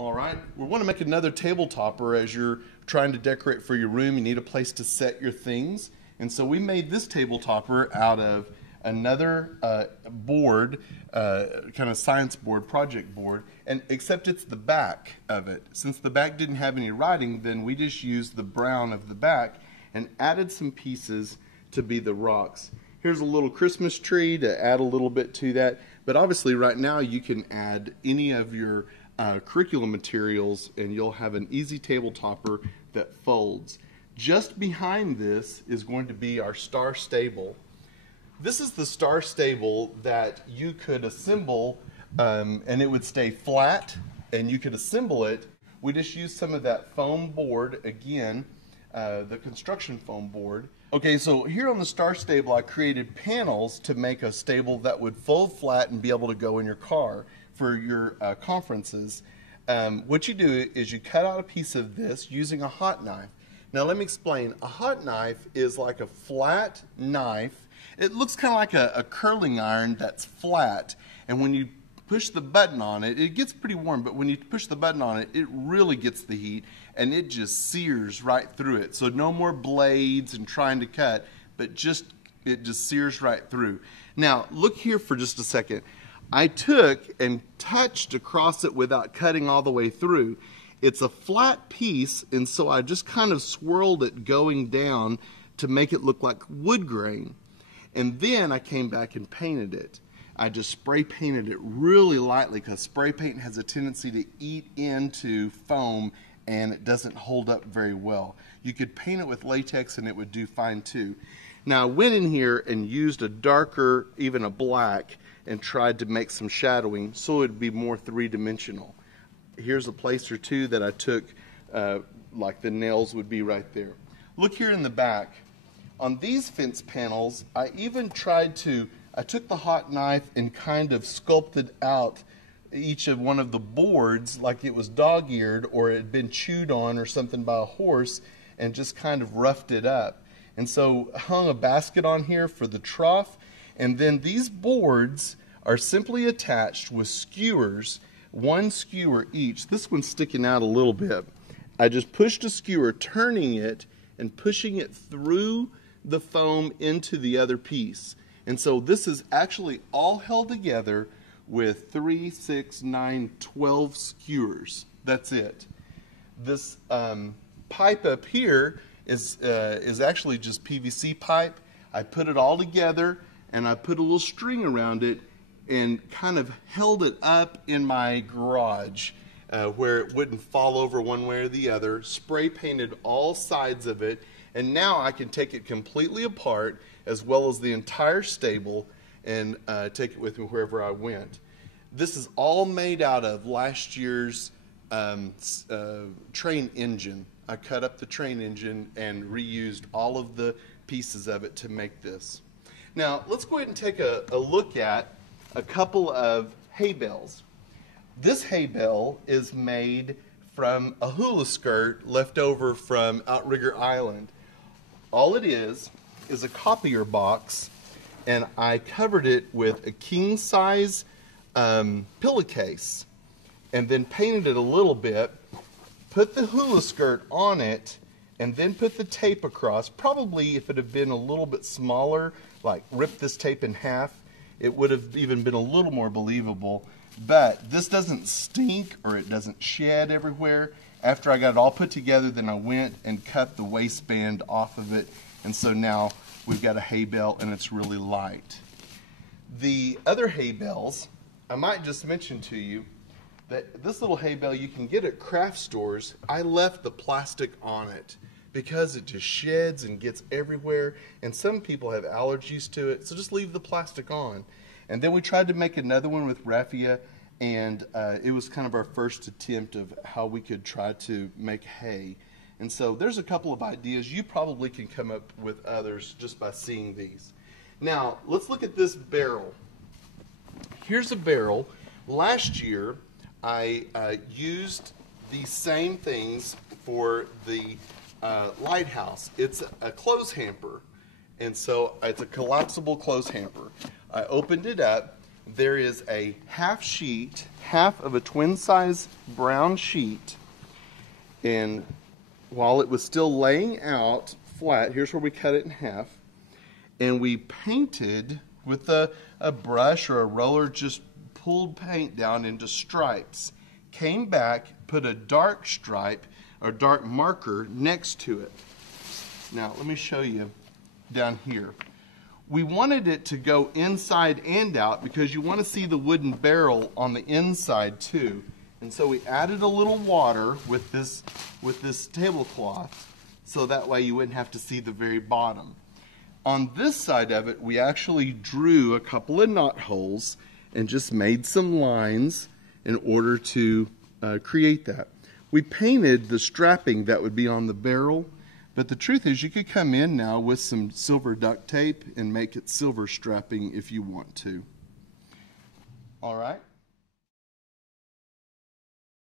All right, we want to make another table topper. As you're trying to decorate for your room, you need a place to set your things. And so we made this table topper out of another board, kind of science board, project board, and except it's the back of it. Since the back didn't have any writing, then we just used the brown of the back and added some pieces to be the rocks. Here's a little Christmas tree to add a little bit to that, but obviously right now you can add any of your curriculum materials and you'll have an easy table topper that folds. Just behind this is going to be our star stable. This is the star stable that you could assemble and it would stay flat and you could assemble it. We just used some of that foam board again, the construction foam board. Okay, so here on the star stable I created panels to make a stable that would fold flat and be able to go in your car for your conferences. What you do is you cut out a piece of this using a hot knife. Now let me explain. A hot knife is like a flat knife. It looks kind of like a curling iron that's flat, and when you push the button on it, it gets pretty warm, but when you push the button on it, it really gets the heat and it just sears right through it. So no more blades and trying to cut, but it just sears right through. Now look here for just a second. I took and touched across it without cutting all the way through. It's a flat piece, and so I just kind of swirled it going down to make it look like wood grain. And then I came back and painted it. I just spray painted it really lightly because spray paint has a tendency to eat into foam and it doesn't hold up very well. You could paint it with latex and it would do fine too. Now I went in here and used a darker, even a black, and tried to make some shadowing so it would be more three-dimensional. Here's a place or two that I took, like the nails would be right there. Look here in the back. On these fence panels, I even I took the hot knife and kind of sculpted out each of one of the boards like it was dog-eared or it had been chewed on or something by a horse and just kind of roughed it up. And so hung a basket on here for the trough, and then these boards are simply attached with skewers, one skewer each. This one's sticking out a little bit. I just pushed a skewer, turning it and pushing it through the foam into the other piece. And so this is actually all held together with 3, 6, 9, 12 skewers. That's it. This pipe up here is actually just PVC pipe. I put it all together and I put a little string around it and kind of held it up in my garage where it wouldn't fall over one way or the other, spray painted all sides of it, and now I can take it completely apart as well as the entire stable and take it with me wherever I went. This is all made out of last year's train engine. I cut up the train engine and reused all of the pieces of it to make this. Now let's go ahead and take a look at a couple of hay bales. This hay bale is made from a hula skirt left over from Outrigger Island. All it is a copier box, and I covered it with a king size pillowcase and then painted it a little bit, put the hula skirt on it, and then put the tape across. Probably if it had been a little bit smaller, like rip this tape in half, it would have even been a little more believable. But this doesn't stink or it doesn't shed everywhere. After I got it all put together, then I went and cut the waistband off of it, and so now we've got a hay bale and it's really light. The other hay bales, I might just mention to you that this little hay bale you can get at craft stores. I left the plastic on it because it just sheds and gets everywhere, and some people have allergies to it, so just leave the plastic on. And then we tried to make another one with raffia, and it was kind of our first attempt of how we could try to make hay. And so there's a couple of ideas. You probably can come up with others just by seeing these. Now let's look at this barrel. Here's a barrel. Last year I used these same things for the lighthouse. It's a clothes hamper, and so it's a collapsible clothes hamper. I opened it up, there is a half sheet, half of a twin size brown sheet, and while it was still laying out flat, here's where we cut it in half, and we painted with a brush or a roller, just pulled paint down into stripes. Came back, put a dark stripe or dark marker next to it. Now let me show you down here. We wanted it to go inside and out because you want to see the wooden barrel on the inside too. And so we added a little water with this tablecloth, so that way you wouldn't have to see the very bottom. On this side of it, we actually drew a couple of knot holes and just made some lines in order to create that. We painted the strapping that would be on the barrel, but the truth is you could come in now with some silver duct tape and make it silver strapping if you want to. All right.